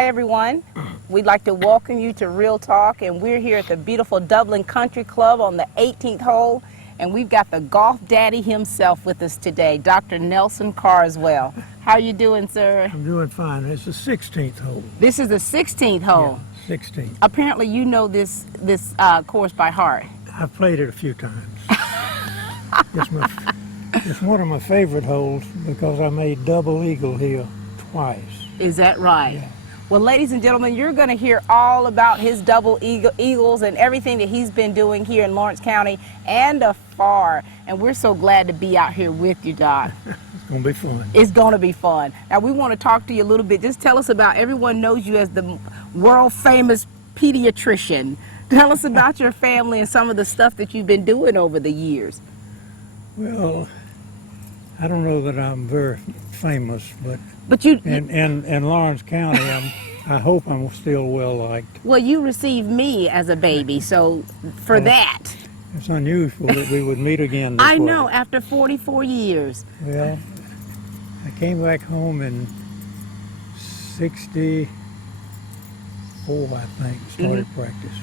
Hi everyone, we'd like to welcome you to Real Talk, and we're here at the beautiful Dublin Country Club on the 18th hole, and we've got the golf daddy himself with us today, Dr. Nelson Carswell. How you doing, sir? I'm doing fine. It's the 16th hole. This is the 16th hole? Yeah, 16th. Apparently you know this course by heart. I've played it a few times. It's one of my favorite holes because I made double eagle here twice. Is that right? Yeah. Well, ladies and gentlemen, you're going to hear all about his double eagles and everything that he's been doing here in Lawrence County and afar. And we're so glad to be out here with you, Doc. It's going to be fun. It's going to be fun. Now, we want to talk to you a little bit. Just tell us about, everyone knows you as the world-famous pediatrician. Tell us about your family and some of the stuff that you've been doing over the years. Well, I don't know that I'm very famous, but you in Lawrence County, I hope I'm still well liked. Well, you received me as a baby, so for that. It's unusual that we would meet again this I way. know, after 44 years. Well, I came back home in 64, I think, started practice.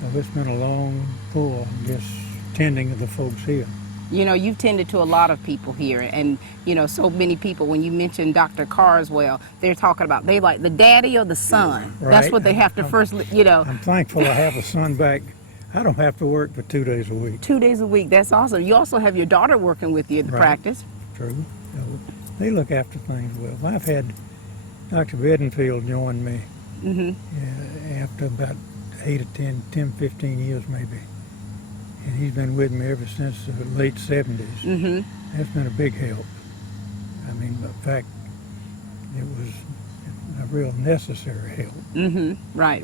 So it's been a long pull, just tending to the folks here. You know, you've tended to a lot of people here, and, you know, so many people, when you mention Dr. Carswell, they're talking about, they like the daddy or the son. Right. That's what they have to first, you know. I'm thankful I have a son back. I don't have to work but 2 days a week. 2 days a week, that's awesome. You also have your daughter working with you at the practice. True. So they look after things well. I've had Dr. Bedingfield join me after about 15 years maybe. And he's been with me ever since the late 70s. That's been a big help. I mean, in fact, it was a real necessary help. Right.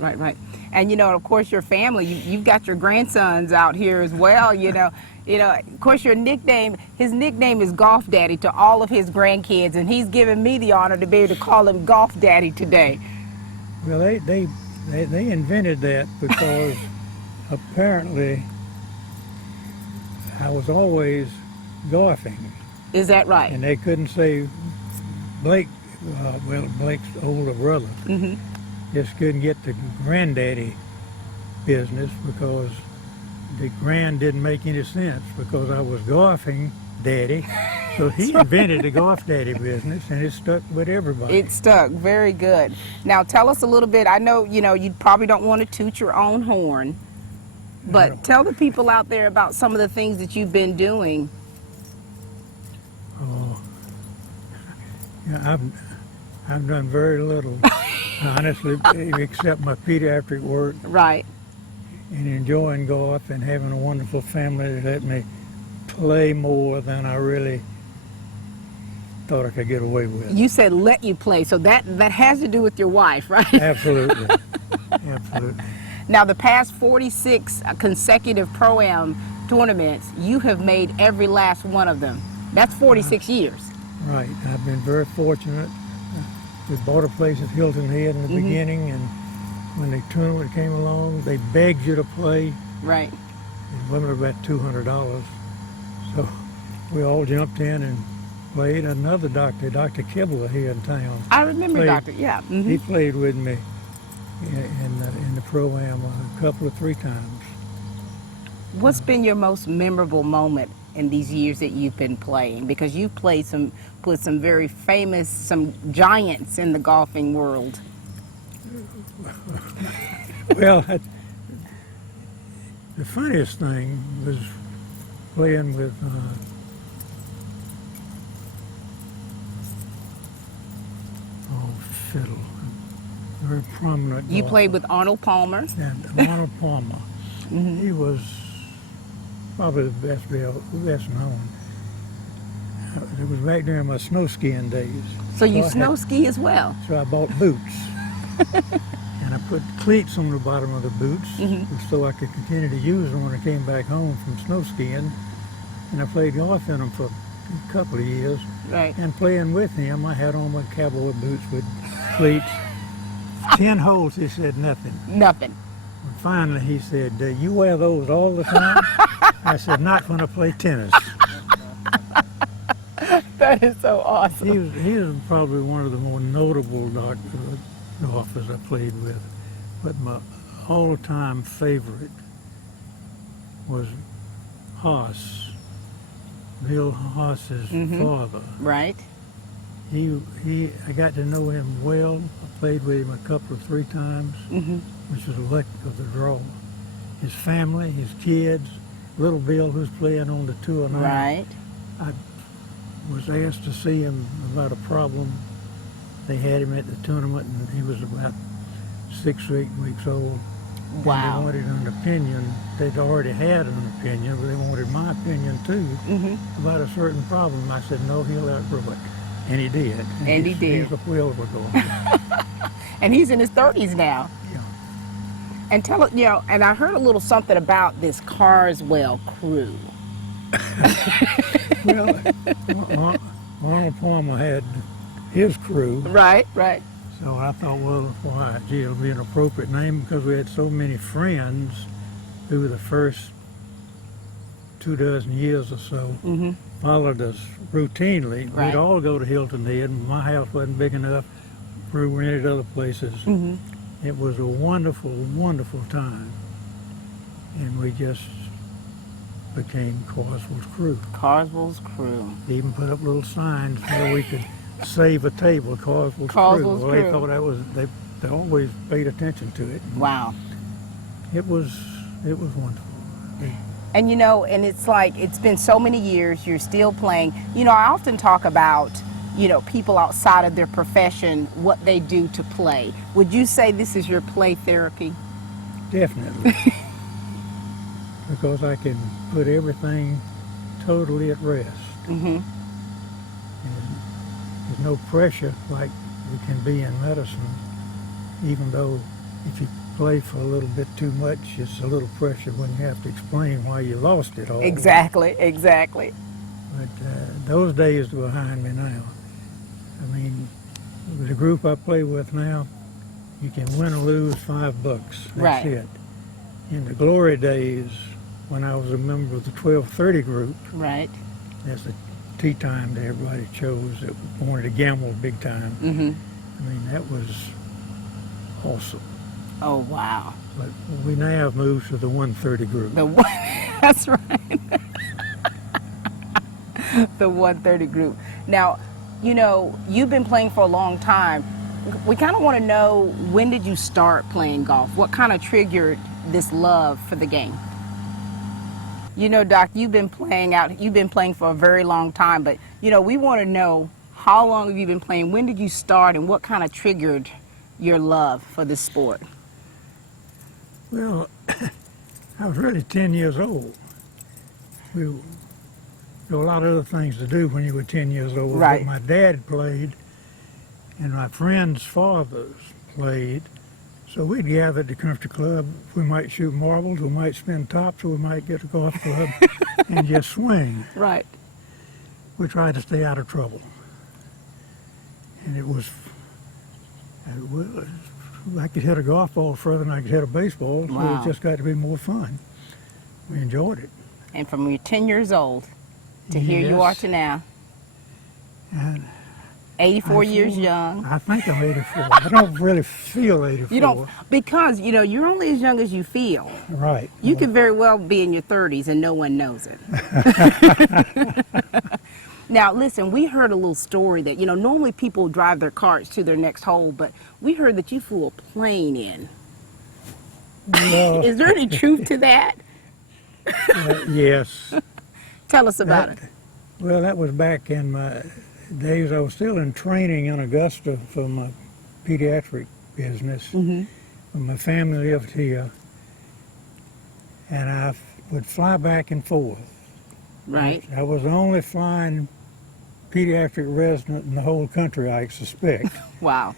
And, you know, of course, your family, you've got your grandsons out here as well, you know. Of course, his nickname is Golf Daddy to all of his grandkids, and he's given me the honor to be able to call him Golf Daddy today. Well, they invented that because apparently I was always golfing. Is that right? And they couldn't say Blake, Blake's older brother, just couldn't get the granddaddy business because the grand didn't make any sense because I was golfing daddy. So he invented the golf daddy business, and it stuck with everybody. It stuck. Very good. Now tell us a little bit. I know, you know, you probably don't want to toot your own horn, but tell the people out there about some of the things that you've been doing. Oh, yeah, I've done very little, honestly, except my pediatric work. Right. And enjoying golf and having a wonderful family that let me play more than I really thought I could get away with. You said let you play, so that has to do with your wife, right? Absolutely. Absolutely. Now, the past 46 consecutive Pro-Am tournaments, you have made every last one of them. That's 46 years. Right. I've been very fortunate. We bought a place at Hilton Head in the beginning, and when the tournament came along, they begged you to play. Right. It was about $200. So we all jumped in and played. Another doctor, Dr. Kibble here in town. I remember, Doctor, yeah. He played with me in the Pro-Am a couple of 3 times. What's been your most memorable moment in these years that you've been playing? Because you've played with some very famous, some giants in the golfing world. Well, the funniest thing was playing with fiddle, a very prominent You golfer. played with Arnold Palmer. And Arnold Palmer. He was probably the best known. It was back during my snow skiing days. So you snow ski as well? So I bought boots. And I put cleats on the bottom of the boots so I could continue to use them when I came back home from snow skiing. And I played golf in them for a couple of years. Right. And playing with him, I had on my cowboy boots with cleats. 10 holes, he said nothing. Nothing. And finally, he said, you wear those all the time? I said, not when I play tennis. That is so awesome. He was probably one of the more notable golfers I played with, but my all-time favorite was Haas, Bill Haas's father. Right. I got to know him well. I played with him a couple of 3 times, which was luck of the draw. His family, his kids, little Bill who's playing on the tour now. Right. I was asked to see him about a problem. They had him at the tournament, and he was about 6 or 8 weeks old. Wow. And they wanted an opinion. They'd already had an opinion, but they wanted my opinion too about a certain problem. I said, no, he'll outgrow it. And he did. And he did. He's a whale of a golfer. And he's in his 30s now. Yeah. And tell it, and I heard a little something about this Carswell crew. Well, Arnold Palmer had his crew. Right, right. So I thought, well, why? Gee, it'll be an appropriate name because we had so many friends who were the first 24 years or so followed us routinely. Right. We'd all go to Hilton Head. My house wasn't big enough. We rented other places. It was a wonderful, wonderful time. And we just became Carswell's crew. Carswell's crew. They even put up little signs where we could save a table, Carswell's Carswell's crew. Well, crew. they thought that was, they always paid attention to it. Wow. It was wonderful. And and it's like, it's been so many years, you're still playing. I often talk about, people outside of their profession, what they do to play. Would you say this is your play therapy? Definitely. Because I can put everything totally at rest. And there's no pressure like there can be in medicine, even though if you play for a little bit too much, it's a little pressure when you have to explain why you lost it all. Exactly, exactly. But those days are behind me now. I mean, the group I play with now, you can win or lose $5. That's Right. it. In the glory days, when I was a member of the 1230 group, Right. that's the tea time that everybody chose that wanted to gamble big time. I mean, that was awesome. Oh, wow. But we now have moved to the 130 group. That's right. The 130 group. Now, you've been playing for a long time. We kind of want to know, when did you start playing golf? What kind of triggered this love for the game? Doc, you've been playing for a very long time, but we want to know, how long have you been playing? When did you start, and what kind of triggered your love for this sport? Well, I was really 10 years old. There were a lot of other things to do when you were 10 years old. Right. But my dad played, and my friends' fathers played. So we'd gather at the country club. We might shoot marbles, we might spin tops, or we might get a golf club and just swing. Right. We tried to stay out of trouble. And I could hit a golf ball further than I could hit a baseball, so Wow. it just got to be more fun. We enjoyed it. And from your 10 years old to here you are Yes. to now, And 84 years young. I think I'm 84. I don't really feel 84. You don't, because you're only as young as you feel. Right. You could very well be in your 30s and no one knows it. Now, listen, we heard a little story that, normally people drive their carts to their next hole, but we heard that you flew a plane in. Well, Is there any truth to that? yes. Tell us about it. Well, that was back in my days. I was still in training in Augusta for my pediatric business. My family lived here, and I would fly back and forth. Right. I was the only flying pediatric resident in the whole country, I suspect. Wow.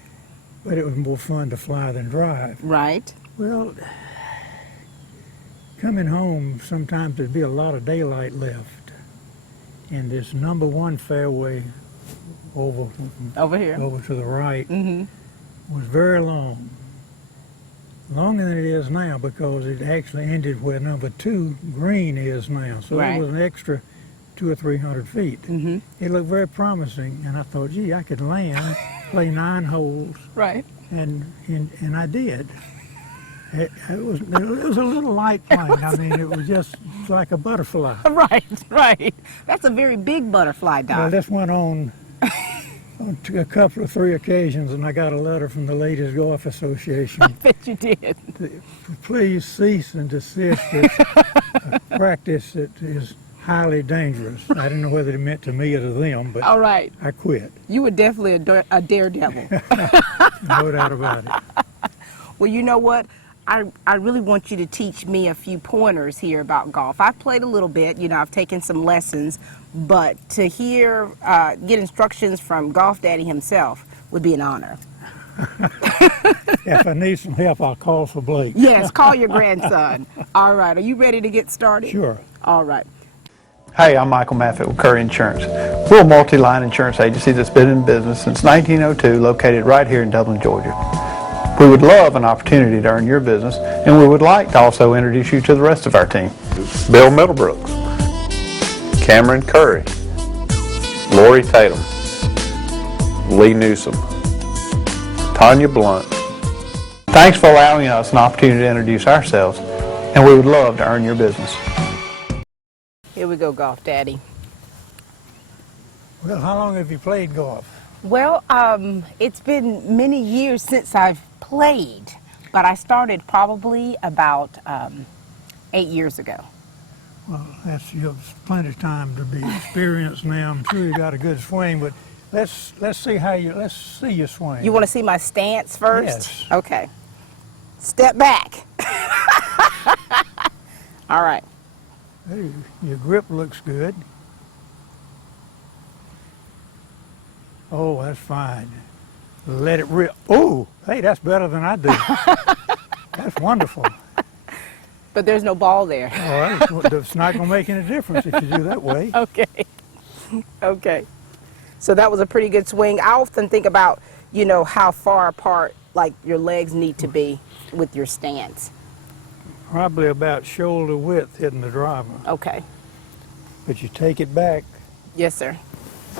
But it was more fun to fly than drive. Right. Well, coming home, sometimes there'd be a lot of daylight left. And this number 1 fairway over Here. over to the right was very long. Longer than it is now, because it actually ended where number 2 green is now. So Right. it was an extra 200 or 300 feet. It looked very promising, and I thought, gee, I could land, play 9 holes, Right. and I did. It was a little light plane. I mean, it was just like a butterfly. Right, right. That's a very big butterfly, Doc. Well, this went on a couple of 3 occasions, and I got a letter from the Ladies Golf Association. I bet you did. Please cease and desist this practice that is highly dangerous. I didn't know whether it meant to me or to them, but All right. I quit. You were definitely a daredevil. No doubt about it. Well, you know what? I really want you to teach me a few pointers here about golf. I've played a little bit, you know, I've taken some lessons, but to get instructions from Golf Daddy himself would be an honor. If I need some help, I'll call for Blake. Yes, call your grandson. All right, are you ready to get started? Sure. All right. Hey, I'm Michael Maffitt with Curry Insurance. We're a multi-line insurance agency that's been in business since 1902, located right here in Dublin, Georgia. We would love an opportunity to earn your business, and we would like to also introduce you to the rest of our team. Bill Middlebrooks, Cameron Curry, Lori Tatum, Lee Newsom, Tanya Blunt. Thanks for allowing us an opportunity to introduce ourselves, and we would love to earn your business. Here we go, Golf Daddy. Well, how long have you played golf? Well, it's been many years since I've played, but I started probably about 8 years ago. Well, you have plenty of time to be experienced now. I'm sure you got a good swing, but let's see your swing. You want to see my stance first? Yes. Okay. Step back. All right. Hey, your grip looks good. Oh, that's fine. Let it rip. Oh, hey, that's better than I do. That's wonderful. But there's no ball there. All right, it's not going to make any difference if you do that way. Okay. Okay. So that was a pretty good swing. I often think about, you know, how far apart, like, your legs need to be with your stance. Probably about shoulder width hitting the driver. Okay. But you take it back Yes, sir.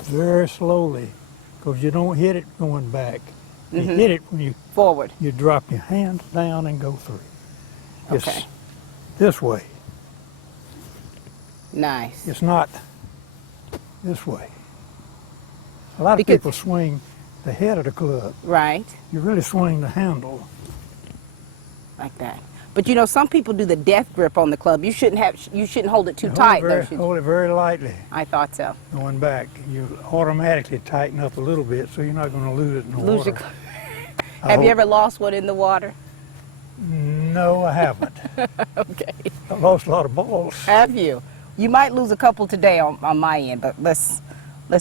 very slowly, because you don't hit it going back. You hit it when you Forward. drop your hands down and go through. It's Okay. this way. Nice. It's not this way. A lot of Because- people swing the head of the club. Right. You really swing the handle. Like that. But you know, some people do the death grip on the club. You shouldn't hold it too tight, though, should you? Hold it very lightly I thought so. going back. You automatically tighten up a little bit, so you're not going to lose it in the Lose water. your Have you ever lost one in the water? No, I haven't. Okay. I lost a lot of balls. Have you? You might lose a couple today on my end, but let's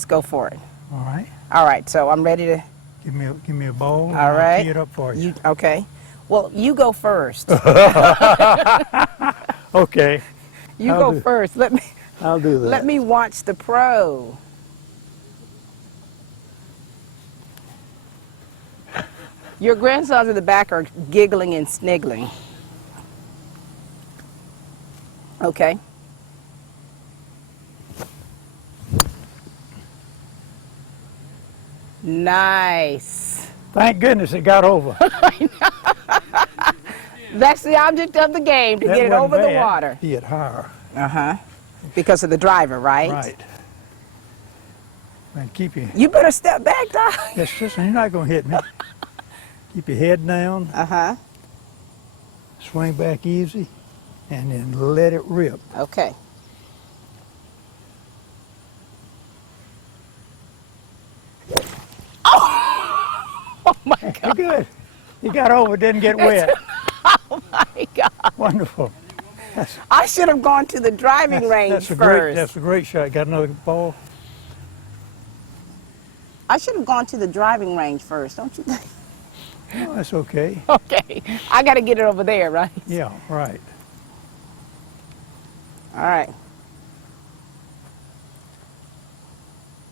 go for it. All right. All right, so I'm ready to. Give me a ball. And All I'll right. tee it up for you. Okay. Well, you go first. Okay. You I'll go do- first. I'll do that. Let me watch the pro. Your grandsons in the back are giggling and sniggling. Okay. Nice. Thank goodness it got over. That's the object of the game, to That get it wasn't over the bad. water. Be it higher. Uh-huh. Because of the driver, right? Right. And keep your, You better step back, Doc. yes, listen, you're not going to hit me. Keep your head down, Uh-huh. swing back easy, and then let it rip. Okay. Oh my God. You're good. You got over, didn't get wet. Oh my God. Wonderful. I should have gone to the driving range That's a first. that's a great shot. Got another ball? I should have gone to the driving range first, don't you think? No, that's okay. Okay. I got to get it over there, right? Yeah, right. All right.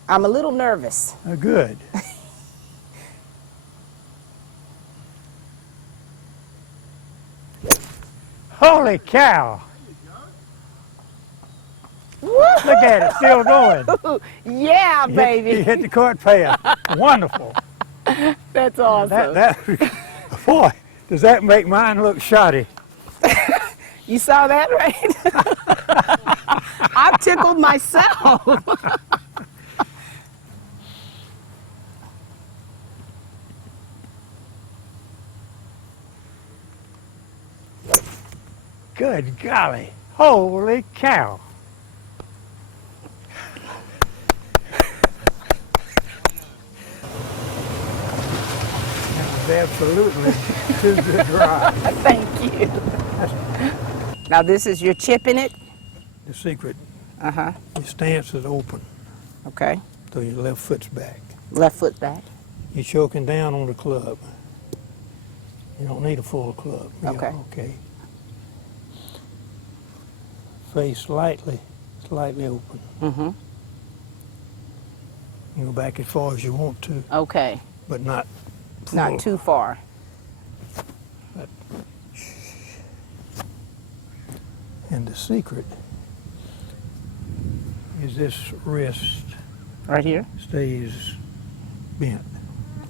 I'm a little nervous. Good. Holy cow! Look at it, still going. Yeah, You baby. hit the court path. Wonderful. That's awesome. Boy, does that make mine look shoddy? You saw that, right? I'm tickled myself. Good golly, holy cow. That was absolutely too good dry. Thank you. Now this is your chipping it? The secret, Uh-huh. your stance is open, Okay. so your left foot's back. Left foot back. You're choking down on the club. You don't need a full club. Okay. Okay. Face slightly open. Mm-hmm. You go back as far as you want to, Okay. but not full. Not too far. And the secret is this wrist Right here? stays bent.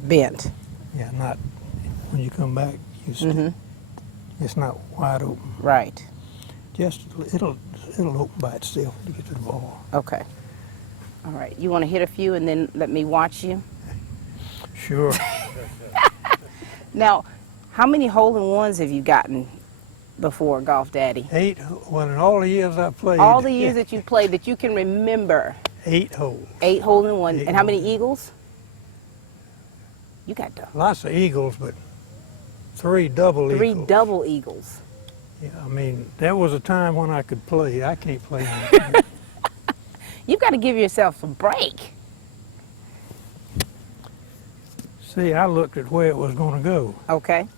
Bent. Yeah, not when you come back. It's not wide open. Right. Just it'll open by itself when you get to the ball. Okay. All right. You want to hit a few and then let me watch you? Sure. Now, how many hole-in-ones have you gotten before, Golf Daddy? 8. Well, in all the years I played. All the years that you played that you can remember. 8 holes. 8 hole-in-one. 8 And how many hole-in-one. eagles? You got Lots of eagles, but 3 double three eagles. double eagles. Yeah, I mean, there was a time when I could play. I can't play anymore. You've got to give yourself a break. See, I looked at where it was going to go. Okay.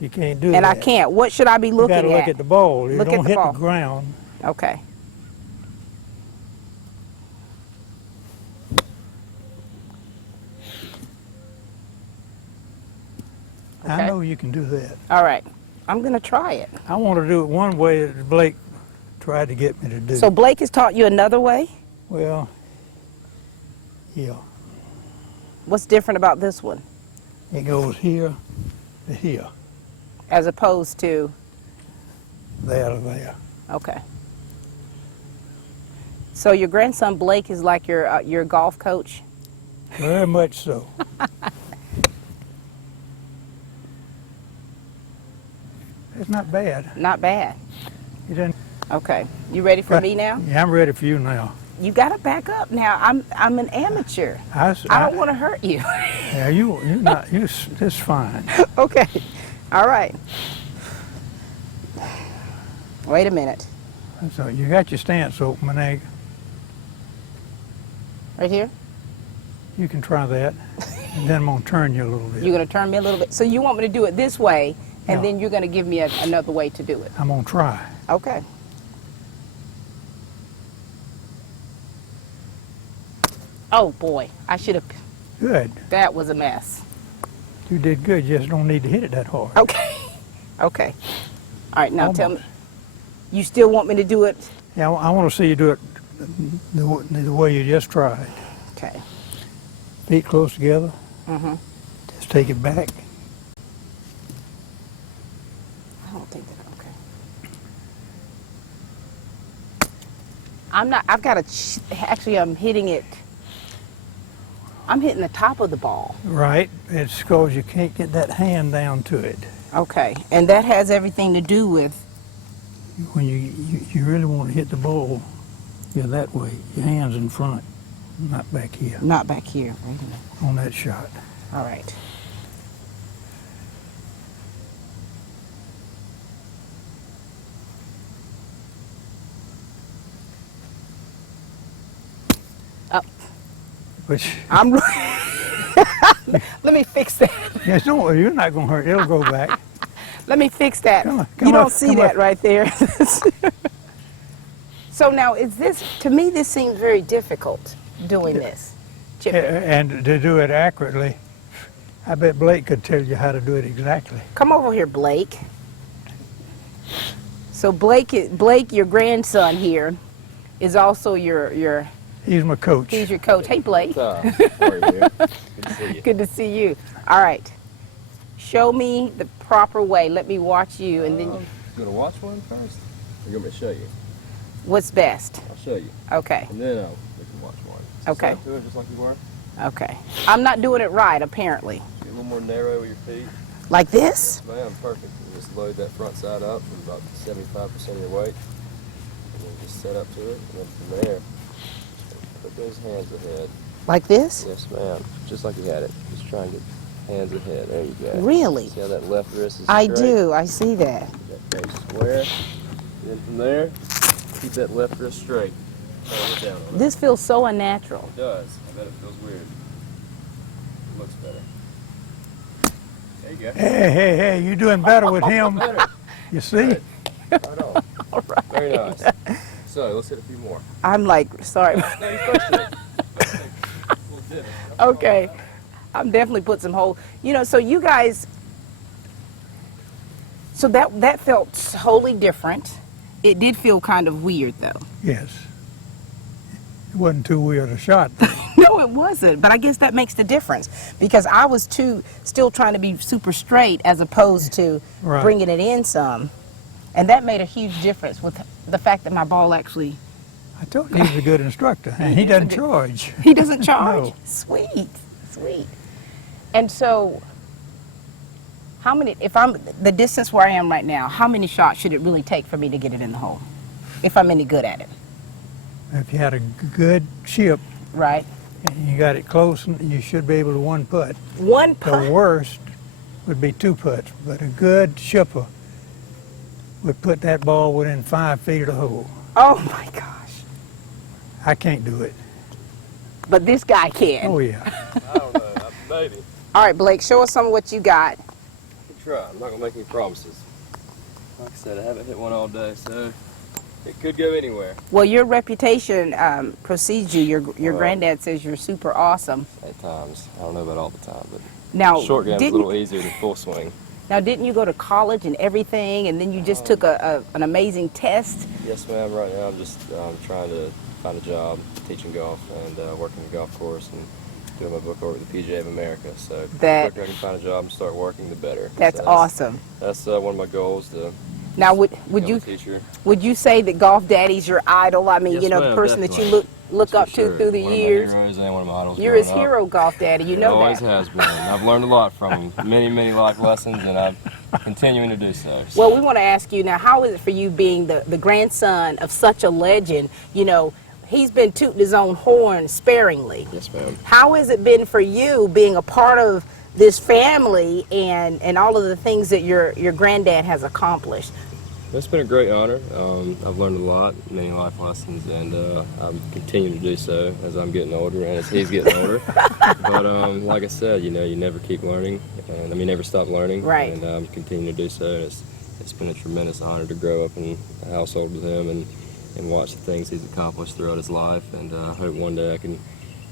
You can't do that. And I can't. What should I be You looking got to look at the ball. You Look at don't the hit ball. the ground. Okay. I Okay. know you can do that. All right. I'm going to try it. I want to do it one way that Blake tried to get me to do. So Blake has taught you another way? Well, yeah. What's different about this one It goes here to here, as opposed to, there to there. okay. So your grandson Blake is like your golf coach? Very much so. It's not bad. Not bad. You didn't. Okay. You ready for me now? Yeah, I'm ready for you now. You got to back up now. I'm an amateur. I don't want to hurt you. Yeah, you're not. It's fine. Okay. All right. Wait a minute. So you got your stance open, Maneg. Right here? You can try that. And then I'm gonna turn you a little bit. You're going to turn me a little bit. So you want me to do it this way, and Yeah. then you're going to give me another way to do it. I'm gonna try. Okay. Oh boy, I should have. Good. That was a mess. You did good. You just don't need to hit it that hard. Okay. Okay. All right, now tell me. Almost. You still want me to do it? Yeah, I want to see you do it the way you just tried. Okay. Feet close together. Mm-hmm. Just take it back. I don't think that. Okay. I'm not. I've got to. Actually, I'm hitting it. I'm hitting the top of the ball. Right. It's because you can't get that hand down to it. Okay, and that has everything to do with. When you really want to hit the ball, you're that way. Your hands in front, not back here Not back here. Wait a minute. on that shot. All right. Up. Which I'm. Let me fix that. yes, don't. You're not going to hurt. It'll go back. Let me fix that. Come on, You come don't up, see come that up. right there. So now, is this, to me, this seems very difficult, doing this. Chipping. And to do it accurately, I bet Blake could tell you how to do it exactly. Come over here, Blake. So Blake, your grandson here, is also your He's my coach. He's your coach. Hey, Blake. How are you? Good to see you. Good to see you. All right. Show me the proper way. Let me watch you, and then You want to watch one first? Or you want me to show you? what's best? I'll show you. Okay. And then we can watch one. So Okay. step to it just like you were. Okay. I'm not doing it right, apparently. Get a little more narrow with your feet. Like this? Yes, ma'am. Perfect. And just load that front side up with about 75% of your weight. And then just set up to it. And then from there, put those hands ahead. Like this? Yes, ma'am. Just like you had it. Just try and get hands ahead. There you go. Really? See how that left wrist is I straight? do. I see that. Keep that face square. And then from there, keep that left wrist straight. Look down on it. This feels so unnatural. It does. I bet it feels weird. It looks better. There you go. Hey, you're doing better with him. Better. You see? Right on. All right. Very nice. So let's hit a few more. I'm like, sorry. No, you first hit. Okay. I'm definitely put some whole, so you guys, so that felt totally different. It did feel kind of weird, though. Yes. It wasn't too weird a shot. No, it wasn't. But I guess that makes the difference because I was still trying to be super straight as opposed to Right. bringing it in some. And that made a huge difference with the fact that my ball actually, I told you he's a good instructor, and he doesn't charge. he doesn't charge. No. Sweet. And so, how many, if I'm, the distance where I am right now, how many shots should it really take for me to get it in the hole? If I'm any good at it, If you had a good chip right? and you got it close, you should be able to one putt. One The putt. worst would be two putts, but a good chipper would put that ball within 5 feet of the hole. Oh my gosh. I can't do it. But this guy can. Oh yeah. I don't know. Maybe. All right, Blake, show us some of what you got. Good try. I'm not going to make any promises. Like I said, I haven't hit one all day, so it could go anywhere. Well, your reputation precedes you. Your Well, granddad says you're super awesome. At times. I don't know about all the time, but Now, short game's a didn't little easier than full swing. you go to college and everything, and then you just took an amazing test? Yes, ma'am. Right now, I'm just trying to find a job teaching golf and working the golf course and doing my book over at the PGA of America. So the quicker I can find a job and start working, the better. That's So awesome. That's one of my goals to Now, would become you a teacher. would you say that Golf Daddy's your idol? I mean, Yes, the ma'am, person that you definitely. look That's up for to sure. through the One years. of my heroes and one of my idols. You're his growing up. hero, Golf Daddy. You know Always that. has been. I've learned a lot from him. Many life lessons, and I'm continuing to do so. Well, we want to ask you now, how is it for you being the grandson of such a legend? He's been tooting his own horn sparingly. Yes, ma'am. How has it been for you being a part of this family and all of the things that your granddad has accomplished? It's been a great honor. I've learned a lot, many life lessons, and I'm continuing to do so as I'm getting older and as he's getting older. But like I said, you never keep learning, and never stop learning. Right. And I'm continuing to do so. And it's been a tremendous honor to grow up in a household with him and watch the things he's accomplished throughout his life. And I hope one day I can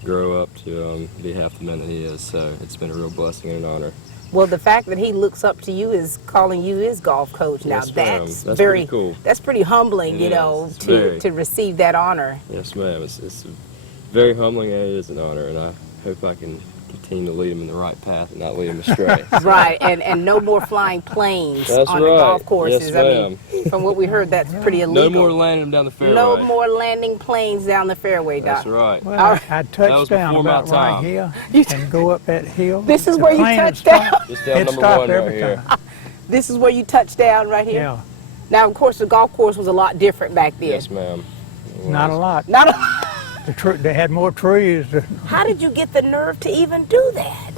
grow up to be half the man that he is. So it's been a real blessing and an honor. Well, the fact that he looks up to you is calling you his golf coach. Now, Yes, ma'am. that's That's very pretty cool. That's pretty humbling, It is. It's to very. receive that honor. Yes, ma'am. It's very humbling, and it is an honor, and I hope I can continue to lead him in the right path and not lead him astray. Right, and no more flying planes That's on the right. golf courses. Yes, I mean, ma'am. from what we heard, that's pretty illegal. No more landing him down the fairway. No more landing planes down the fairway, That's Doc. right. Well, All right. I That touched was down before my about right time. here and go up that hill. This is The where you plane would touched down? stop. Just down It'd number stop one right every here. time. This is where you touched down right here? Yeah, Now, of course, the golf course was a lot different back then. Yes, ma'am. It not a was. lot. Not a, They had more trees. how did you get the nerve to even do that?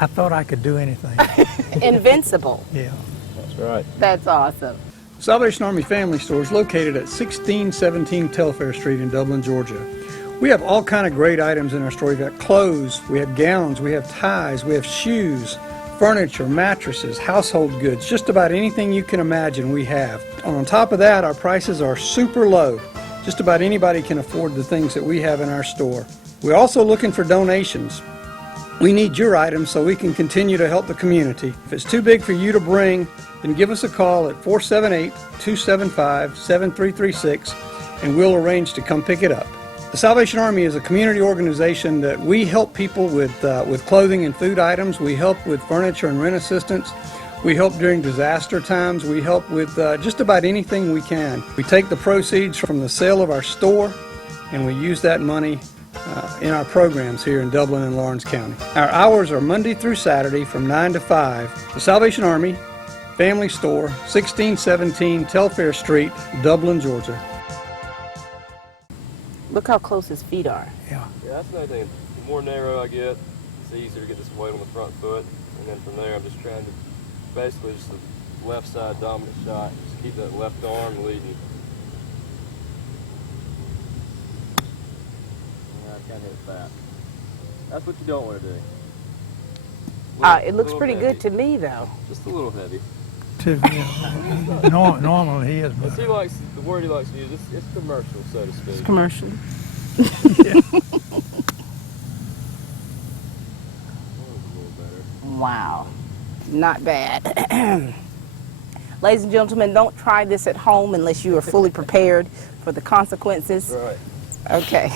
I thought I could do anything. Invincible. Yeah. That's right. That's awesome. Salvation Army Family Store is located at 1617 Telfair Street in Dublin, Georgia. We have all kind of great items in our store. We've got clothes, we have gowns, we have ties, we have shoes, furniture, mattresses, household goods, just about anything you can imagine we have. And on top of that, our prices are super low. Just about anybody can afford the things that we have in our store. We're also looking for donations. We need your items so we can continue to help the community. If it's too big for you to bring, then give us a call at 478-275-7336 and we'll arrange to come pick it up. The Salvation Army is a community organization that we help people with clothing and food items. We help with furniture and rent assistance. We help during disaster times. We help with just about anything we can. We take the proceeds from the sale of our store and we use that money in our programs here in Dublin and Lawrence County. Our hours are Monday through Saturday from 9 to 5. The Salvation Army Family Store, 1617 Telfair Street, Dublin, Georgia. Look how close his feet are. Yeah. Yeah, that's another thing. The more narrow I get, it's easier to get this weight on the front foot. And then from there, I'm just trying to basically just the left side dominant shot. Just keep that left arm leading. Yeah, I can't hit it fast. That's what you don't want to do. It looks pretty good to me, though. Just a little heavy. Normally he is. But he likes, the word he likes to use, it's commercial, so to speak. It's commercial. Wow. Not bad. Ladies and gentlemen, don't try this at home unless you are fully prepared for the consequences. Right. Okay.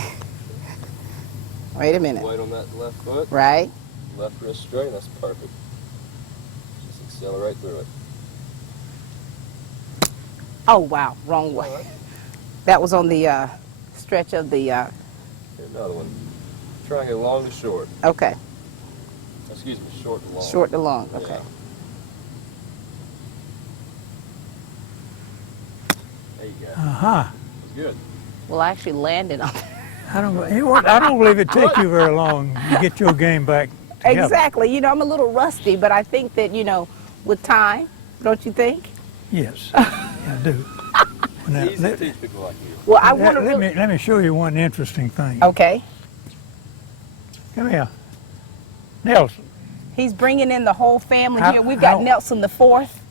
Wait a minute. Weight on that left foot. Right? Left wrist straight, that's perfect. Just accelerate through it. Oh, wow. Wrong way. Right. That was on the stretch of the... Here's another one. Try and go long to short. Okay. Excuse me, short to long. Short to long. Okay. Yeah. There you go. Aha. It's good. Well, I actually landed on I don't believe it takes you very long to get your game back together. Exactly. You know, I'm a little rusty, but I think that, you know, with time, don't you think? Yes, I do. Now, It's easy to teach people like you. Well, I want to really... let me show you one interesting thing. Okay. Come here. Nelson. He's bringing in the whole family here. We've got Nelson the Fourth.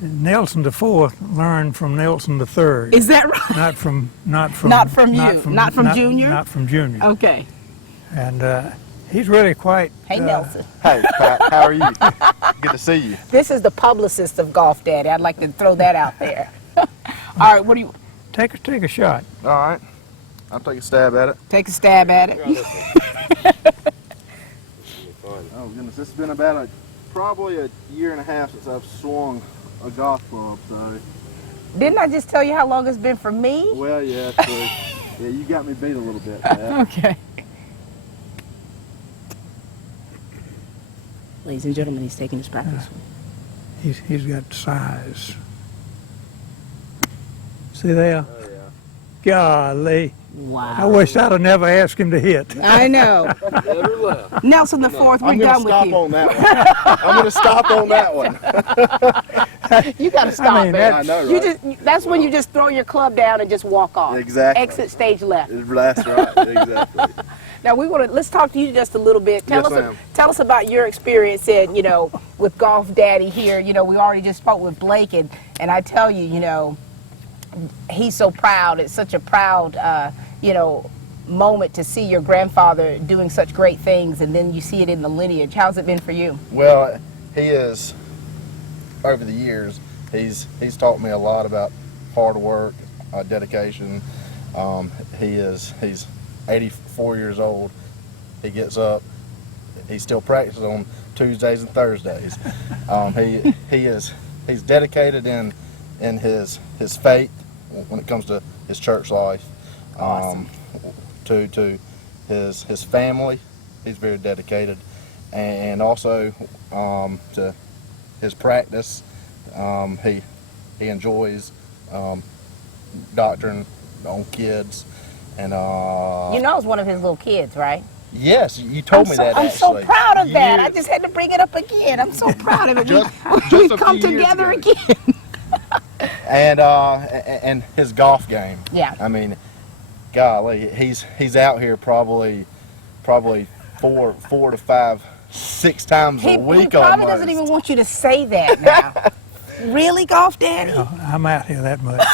Nelson the Fourth learned from Nelson the Third. Is that right? Not from you. Not from Junior? Not from Junior. Okay. And he's really quite... Hey, Nelson. Hey, Pat, how are you? Good to see you. This is the publicist of Golf Daddy. I'd like to throw that out there. All right, what do you... Take a shot. All right. I'll take a stab at it. Take a stab at it. Try this one. This will be fun. Oh, goodness. This has been about probably a year and a half since I've swung a golf club, so... Didn't I just tell you how long it's been for me? Well, yeah, true. Yeah, you got me beat a little bit, Pat. Okay. Ladies and gentlemen, he's taking his practice. He's got size. See there? Oh, yeah. Golly. I Wow. wish I'd have never asked him to hit. I know. Never left. Nelson the Fourth, we're I'm done going to with stop you. on that one. I'm going to stop on that one. You got to stop I mean, it. I know, You right? just, that's when you just throw your club down and just walk off. Exactly. Exit stage left. That's right, exactly. Now let's talk to you just a little bit. Yes, ma'am. Tell us about your experience in, you know, with Golf Daddy here. You know, we already just spoke with Blake, and I tell you, you know, he's so proud. It's such a proud, you know, moment to see your grandfather doing such great things, and then you see it in the lineage. How's it been for you? Well, he is, over the years, he's taught me a lot about hard work, dedication. He's 84 years old. He gets up. He still practices on Tuesdays and Thursdays. He's dedicated in his faith when it comes to his church life. Awesome. To his family, he's very dedicated, and also to his practice. He enjoys doctoring on kids, and You know, I was one of his little kids, right? yes, you told me that. I'm so actually. proud of that. You- I just had to bring it up again. I'm so proud of it. Just We've a come few years together ago. again. and his golf game. Yeah. I mean, golly, he's out here probably 4 to 5, 6 times He a week probably almost. doesn't even want you to say that now. Really, Golf Daddy? I'm out here that much.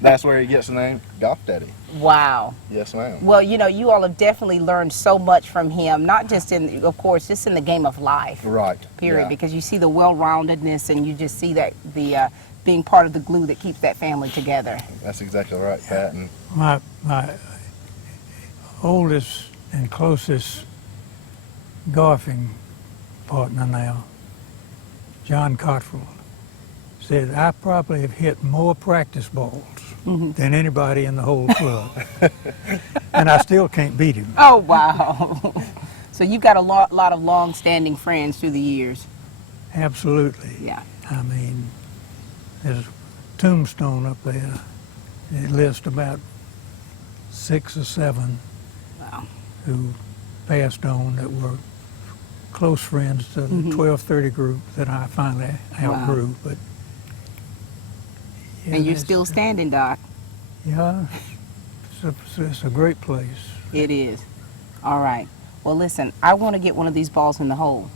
That's where he gets the name Golf Daddy. Wow. Yes, ma'am. Well, you know, you all have definitely learned so much from him, not just in, of course, just in the game of life. Right. Period. Yeah. Because you see the well-roundedness, and you just see that the being part of the glue that keeps that family together. That's exactly right, Pat. And My oldest and closest golfing partner now, John Carswell, said I probably have hit more practice balls than anybody in the whole club, and I still can't beat him. Oh, wow. So you've got a lot of long-standing friends through the years. Absolutely. Yeah. I mean, there's a tombstone up there. It lists about 6 or 7 Wow. who passed on that were close friends to the 1230 group that I finally outgrew. But yeah, And you're that's- still standing, Doc. Yeah, it's a great place. It is. All right. Well, listen, I want to get one of these balls in the hole.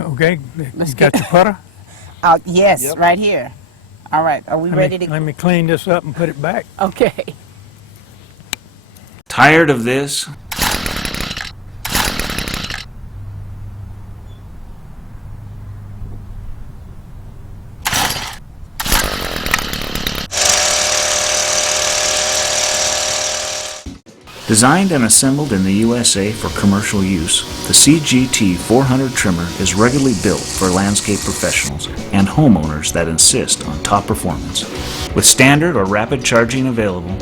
Okay, Let's you got get- your putter? Yes, Yep. right here. All right. Are we ready to? Let me clean this up and put it back. Okay. Tired of this? Designed and assembled in the USA for commercial use, the CGT 400 trimmer is regularly built for landscape professionals and homeowners that insist on top performance. With standard or rapid charging available,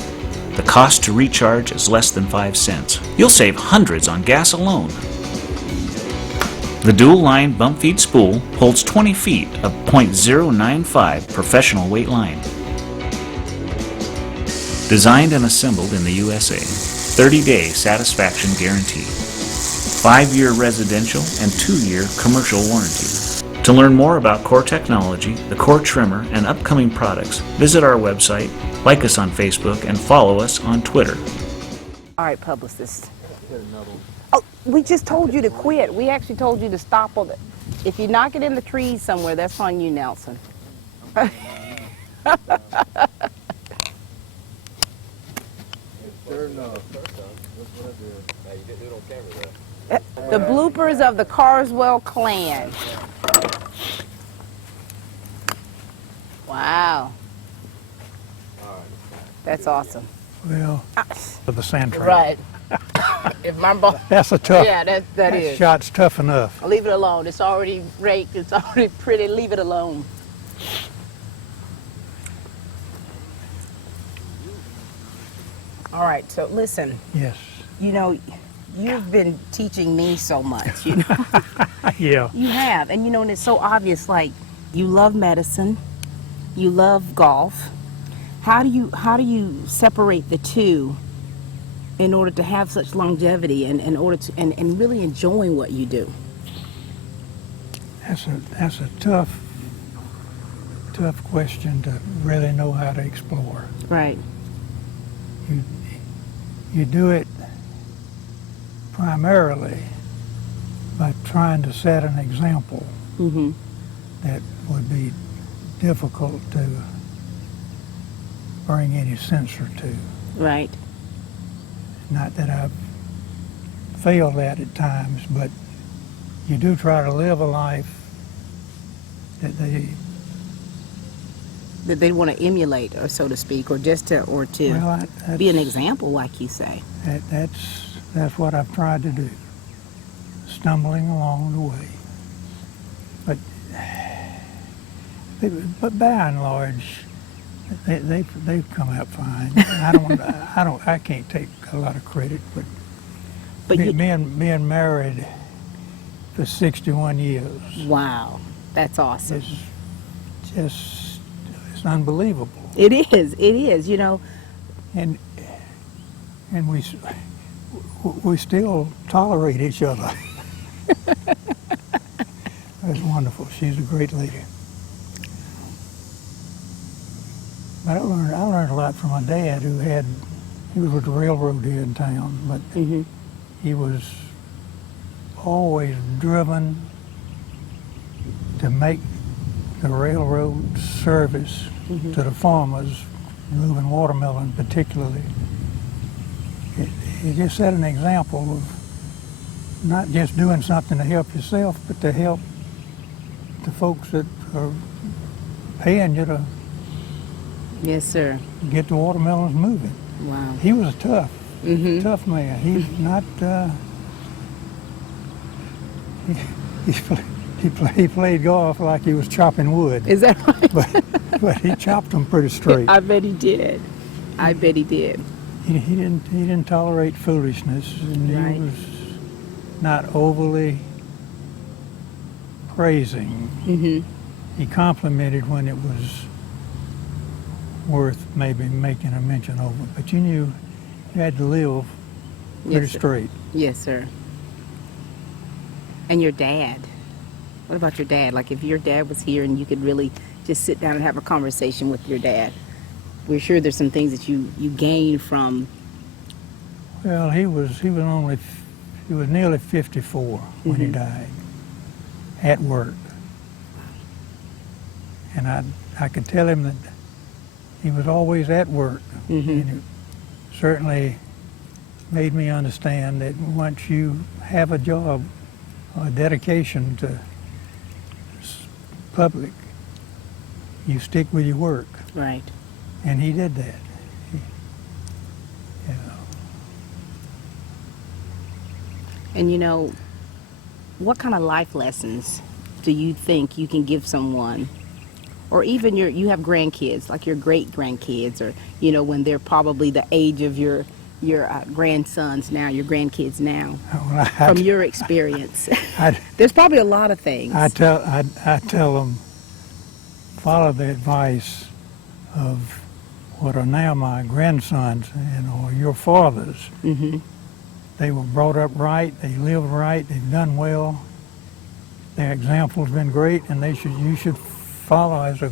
the cost to recharge is less than 5 cents. You'll save hundreds on gas alone. The dual-line bump feed spool holds 20 feet of .095 professional weight line. Designed and assembled in the USA. 30-day satisfaction guarantee. 5-year residential and 2-year commercial warranty. To learn more about Core technology, the Core trimmer, and upcoming products, visit our website, like us on Facebook, and follow us on Twitter. All right, publicist. Oh, we just told you to quit. We actually told you to stop on the. If you knock it in the trees somewhere, that's on you, Nelson. The bloopers of the Carswell clan. Wow. That's awesome. Well, for the sand trap. Right. If my ball. That's a tough. Yeah, that is. shot's tough enough. Leave it alone. It's already raked. It's already pretty. Leave it alone. All right. So listen. Yes. You know, you've been teaching me so much. You know, Yeah. you have, and you know, and it's so obvious. Like, you love medicine, you love golf. How do you separate the two in order to have such longevity and in order to and really enjoying what you do? That's a tough question to really know how to explore. Right. You do it primarily by trying to set an example Mm-hmm. that would be difficult to bring any censor to. Right. Not that I've failed at times, but you do try to live a life that They want to emulate, or so to speak, or just to well, be an example, like you say. that's what I've tried to do, stumbling along the way. But by and large, they've come out fine. I can't take a lot of credit, but being married for 61 years Wow, that's awesome. is just it's unbelievable. It is. You know, And we still tolerate each other. That's wonderful. She's a great lady. But I learned a lot from my dad, he was with the railroad here in town, but mm-hmm. he was always driven to make the railroad service to the farmers, moving watermelon particularly. He just set an example of not just doing something to help yourself, but to help the folks that are paying you to Yes, sir. get the watermelons moving. Wow. He was a tough man. He not he played golf like he was chopping wood, Is that right? but he chopped them pretty straight. I bet he did. I bet he did. He didn't tolerate foolishness, and Right. he was not overly praising. He complimented when it was worth maybe making a mention over, but you knew you had to live pretty Yes, sir. straight. Yes, sir. And your dad. What about your dad? Like if your dad was here and you could really just sit down and have a conversation with your dad. We're sure there's some things that you gained from. Well, he was nearly 54 when he died at work, and I could tell him that he was always at work, and it certainly made me understand that once you have a job, a dedication to public, you stick with your work, Right. and he did that. And you know, what kind of life lessons do you think you can give someone, or even you have grandkids, like your great grandkids, or you know when they're probably the age of your grandsons now, your grandkids now, Well, from your experience? I There's probably a lot of things. I tell them, follow the advice of what are now my grandsons or your fathers. They were brought up right, they lived right, they've done well. Their example's been great, and you should follow as a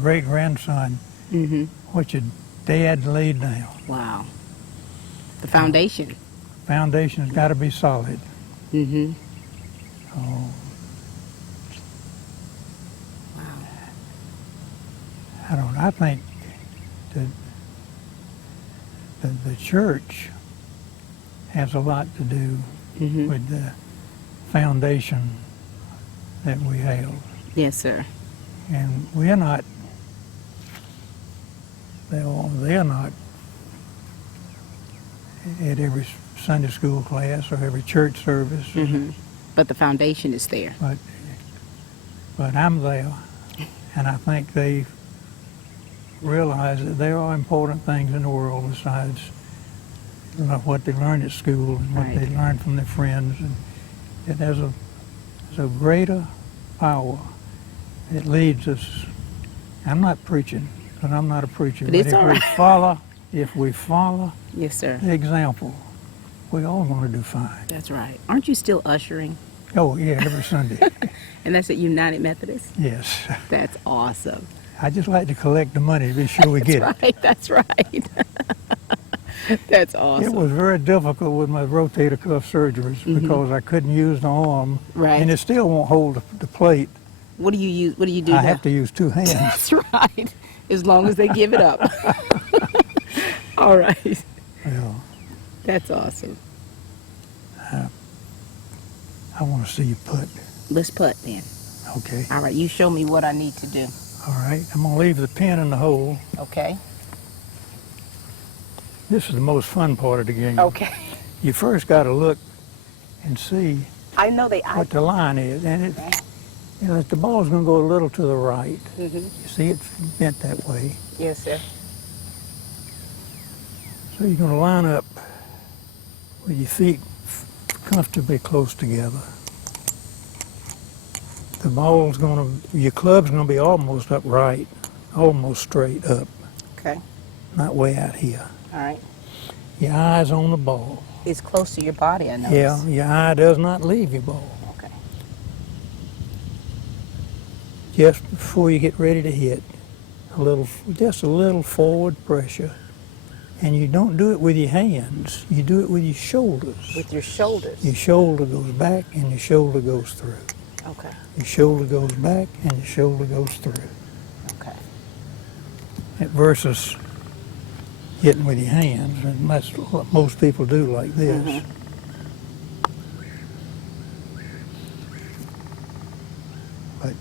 great grandson what your dad laid down. Wow. The foundation. Foundation's got to be solid. Mm-hmm. Oh, Wow. I think that the church has a lot to do with the foundation that we have. Yes, sir. And we're not, they're not at every Sunday school class or every church service, But the foundation is there. but I'm there, and I think they realize that there are important things in the world besides what they learn at school and what they learn from their friends, and that there's a greater power that leads us. I'm not preaching, because I'm not a preacher, But it's all right. If we follow Yes, sir. the example, we're all going to do fine. That's right. Aren't you still ushering? Oh yeah, every Sunday. And that's at United Methodist? Yes. That's awesome. I just like to collect the money to be sure we get it. Right, that's right. That's awesome. It was very difficult with my rotator cuff surgeries because I couldn't use the arm, Right. and it still won't hold the plate. What do you use? What do you do I now? have to use two hands. That's right. As long as they give it up. All right. Well, That's awesome. I want to see you putt. Let's putt then. Okay. All right. You show me what I need to do. All right. I'm going to leave the pin in the hole. Okay. This is the most fun part of the game. Okay. You first got to look and see I know what the line is, and if the ball's going to go a little to the right. You see it's bent that way. Yes, sir. So you're going to line up with your feet comfortably close together. The ball's your club's going to be almost upright, almost straight up, Okay. not way out here. All right. Your eye's on the ball. It's close to your body, I know. Yeah, your eye does not leave your ball. Okay. Just before you get ready to hit, just a little forward pressure. And you don't do it with your hands, you do it with your shoulders. With your shoulders. Your shoulder goes back and your shoulder goes through. Okay. Your shoulder goes back and your shoulder goes through. Okay. Versus hitting with your hands, and that's what most people do like this. But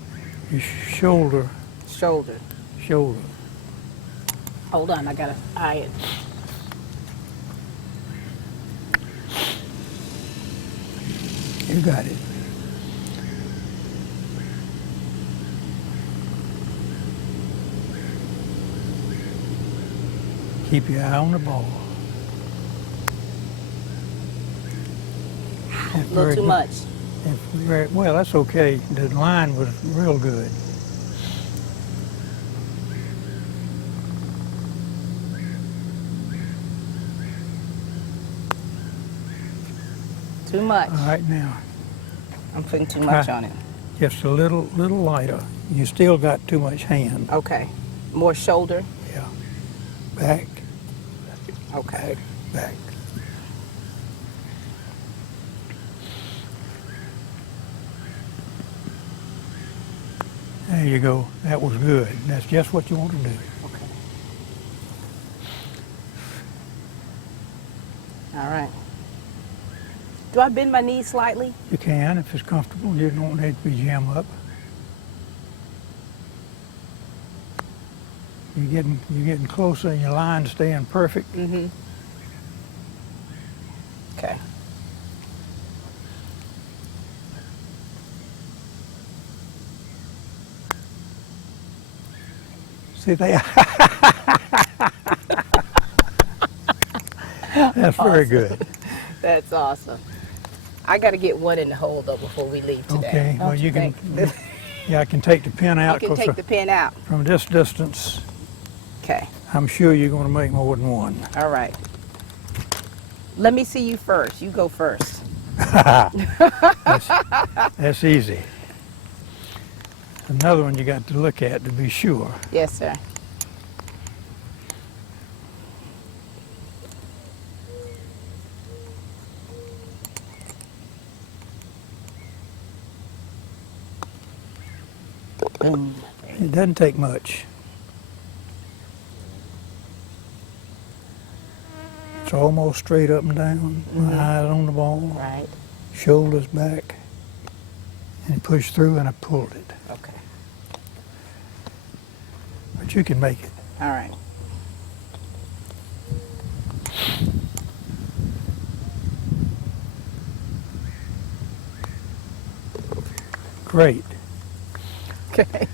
your shoulder. Shoulder. Hold on, I gotta eye it. You got it. Keep your eye on the ball. A little too much. Well, that's okay. The line was real good. Too much. All right, now, I'm putting too much on it. just a little lighter. You still got too much hand. Okay. More shoulder. Yeah. Back, Okay. back. There you go. That was good. That's just what you want to do. Okay. All right. Do I bend my knees slightly? You can if it's comfortable. You don't need to be jam up. You're getting closer and your line's staying perfect. Mm-hmm. Okay. See there? That's very good. That's awesome. I got to get one in the hole though before we leave today. Okay. Don't Well, you can. think? Yeah, I can take the pin You out. can 'cause take the pin out. from this distance, Okay. I'm sure you're going to make more than one. All right. Let me see you first. You go first. That's easy. Another one you got to look at to be sure. Yes, sir. Boom. It doesn't take much. It's almost straight up and down. My eyes on the ball, Right. shoulders back, and push through, and I pulled it. Okay. But you can make it. All right. Great. Okay.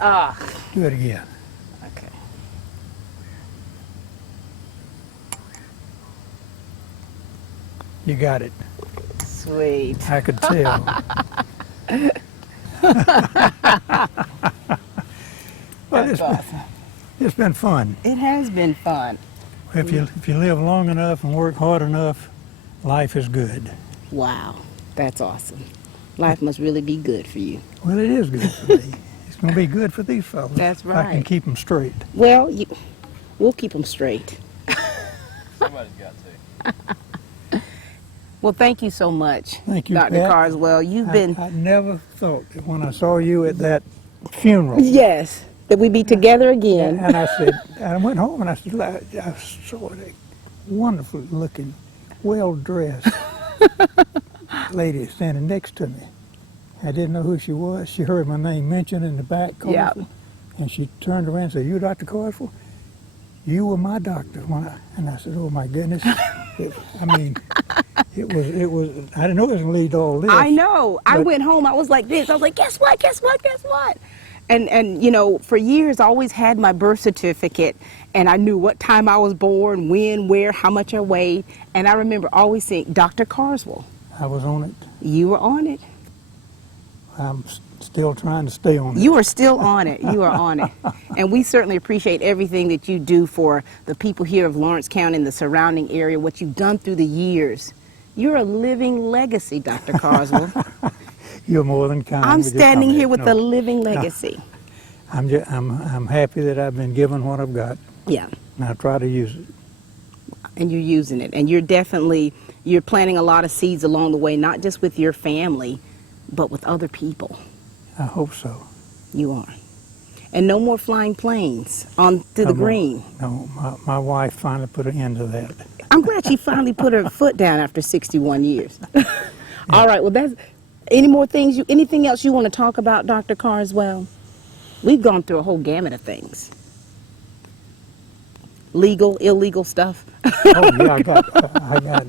Ah. Do it again. Okay. You got it. Sweet. I could tell. Well, That's awesome. it's been fun. It has been fun. If you live long enough and work hard enough, life is good. Wow. That's awesome. Life must really be good for you. Well, it is good for me. It's going to be good for these fellas. That's If I can right. keep them straight. Well, we'll keep them straight. Somebody's got to. Well, thank you so much, Thank you, Dr. Pat. Carswell. You've been, I never thought that when I saw you at that funeral, yes, that we be together again. and I said, I went home and I said, I saw a wonderful looking, well dressed lady standing next to me. I didn't know who she was. She heard my name mentioned in the back, Yeah. Carswell, and she turned around and said, "You Dr. Carswell? You were my doctor." And I said, "Oh my goodness." It was, I didn't know it was going to lead to all this. I know. I But- went home. I was like this. I was like, guess what? Guess what? Guess what? And you know, for years I always had my birth certificate, and I knew what time I was born, when, where, how much I weighed, and I remember always saying, Dr. Carswell, I was on it. you were on it. I'm still trying to stay on it. You are still on it. You are on it. And we certainly appreciate everything that you do for the people here of Lawrence County and the surrounding area, what you've done through the years. You're a living legacy, Dr. Carswell. You're more than kind. I'm with your standing here comment. with No, a living legacy. I'm happy that I've been given what I've got, Yeah. and I try to use it. And you're using it. And you're planting a lot of seeds along the way, not just with your family, but with other people. I hope so. You are. And no more flying planes on to the No more. green. No, my wife finally put an end to that. I'm glad she finally put her foot down after 61 years. All right, well, Anything else you want to talk about, Dr. Carswell? We've gone through a whole gamut of things. Legal, illegal stuff. Oh yeah,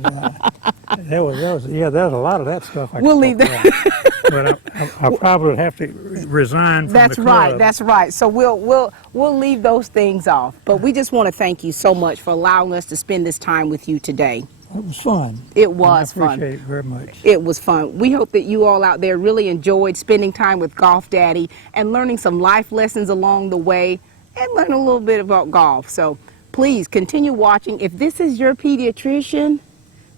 there was a lot of that stuff. We'll leave that. But I probably would have to resign from That's the right. club. That's right. So we'll leave those things off. But we just want to thank you so much for allowing us to spend this time with you today. It was fun. It was and I fun. appreciate it very much. It was fun. We hope that you all out there really enjoyed spending time with Golf Daddy and learning some life lessons along the way and learn a little bit about golf. So please continue watching. If this is your pediatrician,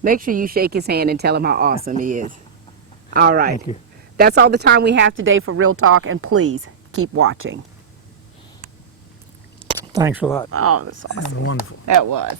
make sure you shake his hand and tell him how awesome he is. All right. Thank you. That's all the time we have today for Real Talk, and please keep watching. Thanks a lot. Oh, that's That was awesome. wonderful. That was.